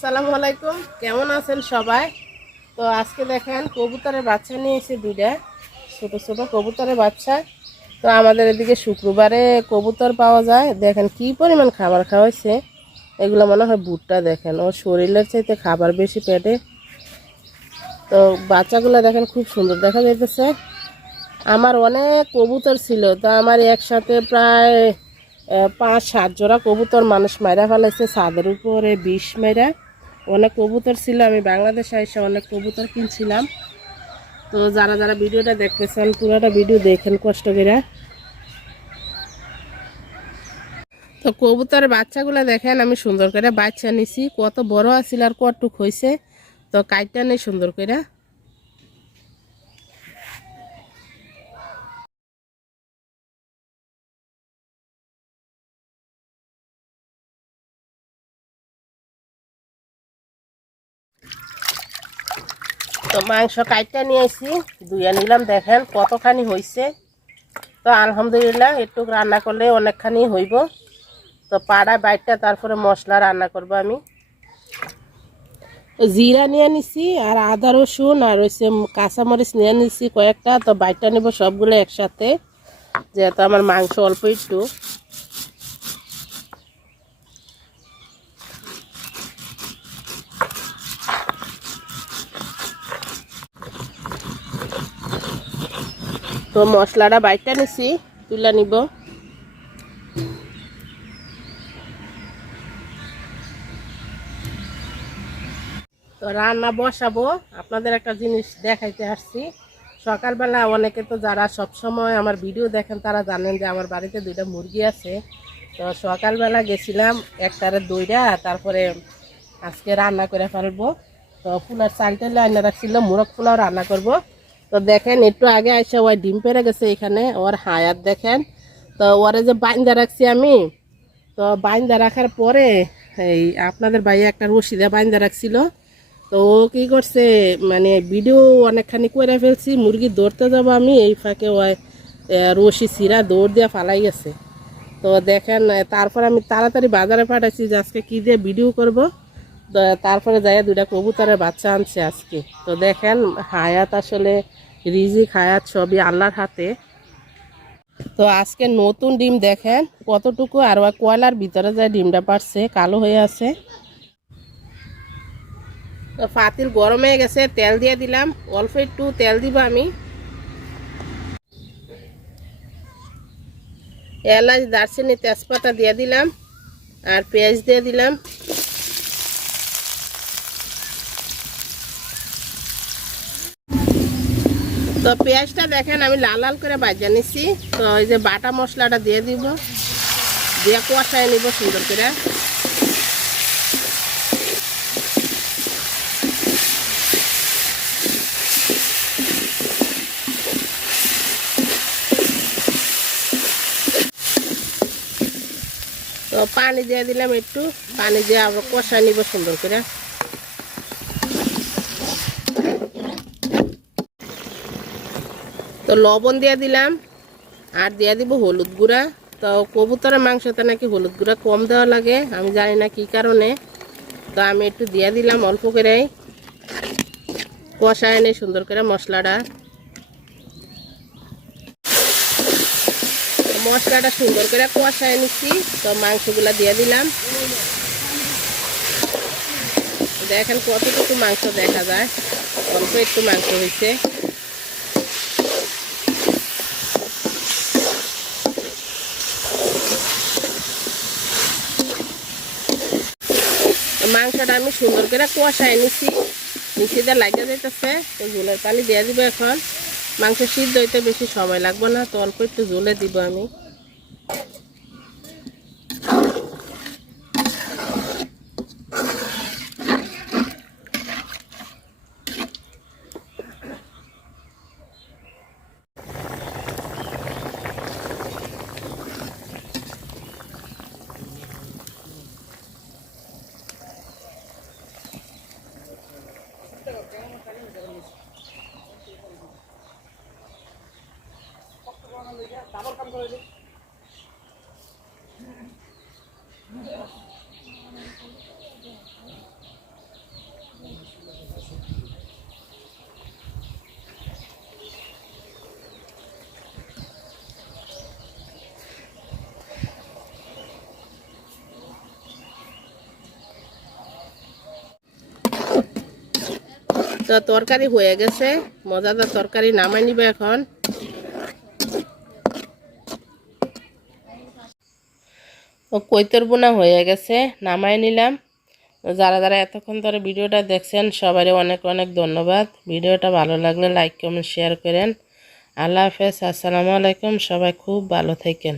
আসসালামু আলাইকুম। কেমন আছেন সবাই? তো আজকে দেখেন, কবুতরের বাচ্চা নিয়ে এসে দুইটা, ছোট ছোট কবুতরের বাচ্চা। তো আমাদের এদিকে শুক্রবারে কবুতর পাওয়া যায়। দেখেন কি পরিমাণ খাবার খাওয়াইছে। এগুলো মনে হয় ভুট্টা, দেখেন। ওর শরীরের চাইতে খাবার বেশি পেটে। তো বাচ্চাগুলো দেখেন খুব সুন্দর দেখা যাইতেছে। আমার অনেক কবুতর ছিল, তো আমার একসাথে প্রায় পাঁচ, সাত জোড়া কবুতর মানুষ মাইরা ফেলাইছে, ছাদের উপরে বিষ মেরা অনেক কবুতর ছিল, আমি বাংলাদেশে এসে অনেক কবুতর কিনছিলাম। তো যারা যারা ভিডিওটা দেখতেছেন, পুরোটা ভিডিও দেখেন, কষ্ট করে। তো কবুতরের বাচ্চাগুলো দেখেন, আমি সুন্দর করে বাচ্চা নিছি। কত বড় আছিল আর কটুক হয়েছে তো কাইটা নেই সুন্দর করে। তো মাংস কাইটটা নিয়ে আসি দুইয়া নিলাম, দেখেন কতখানি হয়েছে তো আলহামদুলিল্লাহ, একটু রান্না করলে অনেকখানি হইব। তো পাড়া বাইটটা তারপরে মশলা রান্না করব আমি। জিরা নিয়ে নিছি, আর আদা রসুন, আর হচ্ছে কাঁচামরিচ নিয়ে নিছি কয়েকটা। তো বাইটটা নেব সবগুলো একসাথে, যেহেতু আমার মাংস অল্প একটু। তো মশলাটা বাইটটা নিছি, তুলে নিব। তো রান্না বসাবো, আপনাদের একটা জিনিস দেখাইতে আসছি। সকালবেলা অনেকে তো যারা সব সময় আমার ভিডিও দেখেন, তারা জানেন যে আমার বাড়িতে দুইটা মুরগি আছে। তো সকালবেলা গেছিলাম একটারে দইরা, তারপরে আজকে রান্না করে ফেলব। তো ফুলার চাল টাল আইনা রাখছিল মুরগ পোলাও রান্না করব। তো দেখেন, একটু আগে আইসা ওই ডিম পেরে গেছে এখানে, ওর হায়াত দেখেন। তো ওরে যে বাইন্দা রাখছি আমি, তো বাইন্দা রাখার পরে এই আপনাদের ভাই একটা রশিদা বাইন্দা রাখছিল। তো ও কী করছে মানে ভিডিও অনেকখানি করে ফেলছি, মুরগি দৌড়তে যাব আমি, এই ফাঁকে ওই রশি ছিঁড়া দৌড় দিয়ে ফালাই গেছে। তো দেখেন তারপর আমি তাড়াতাড়ি বাজারে পাঠাইছি যে আজকে কী দিয়ে ভিডিও করব। তারপরে যাই দুটা কবুতরের বাচ্চা আনছে আজকে। তো দেখেন, হায়াত আসলে রিজিক হায়াত সবই আল্লাহর হাতে। তো আজকে নতুন ডিম দেখেন, কতটুকু আর ওই কয়লার ভিতরে যায় ডিমটা পারছে কালো হয়ে আছে। তো ফাতিল গরম হয়ে গেছে, তেল দিয়ে দিলাম। অল্প একটু তেল দিব আমি। এলাচ, দারচিনি, তেজপাতা দিয়ে দিলাম। আর পেঁয়াজ দিয়ে দিলাম। তো পেঁয়াজটা দেখেন, আমি লাল লাল করে বাজা নিছি। তো ওই যে বাটা মশলাটা দিয়ে দিব। দিয়ে কষায় নিব সুন্দর করে। তো পানি দিয়ে দিলাম একটু। পানি দিয়ে আবার কষায় নিব সুন্দর করে। তো লবণ দিয়ে দিলাম, আর দিয়ে দিব হলুদ গুঁড়া। তো কবুতরের মাংসতে নাকি হলুদ গুঁড়া কম দেওয়া লাগে, আমি জানি না কি কারণে। তো আমি একটু দিয়ে দিলাম অল্প করে কষায় এনে সুন্দর করে মশলাটা। মশলাটা সুন্দর করে কষায় নিচ্ছি, তো মাংসগুলা দিয়ে দিলাম। দেখেন কতটুকু মাংস দেখা যায়, অল্প একটু মাংস হয়েছে। মাংসটা আমি সুন্দর করে কষায় নিছি। নিচিতে লাগিয়ে যেতেছে তো ঝোলের পানি দিয়ে দিব এখন। মাংস সিদ্ধ হইতে বেশি সময় লাগবে না, তো অল্প একটু ঝোলে দিব আমি। তো তরকারি হয়ে গেছে। মজাদার তরকারি নামাই নিবে এখন। ও কৈতর বোনা হয়ে গেছে নামাই নিলাম। যারা যারা এতক্ষণ ধরে ভিডিওটা দেখছেন সবারই অনেক অনেক ধন্যবাদ। ভিডিওটা ভালো লাগলে লাইক, কমেন্ট, শেয়ার করেন। আল্লাহ হাফেজ, আসসালামু আলাইকুম, সবাই খুব ভালো থাকেন।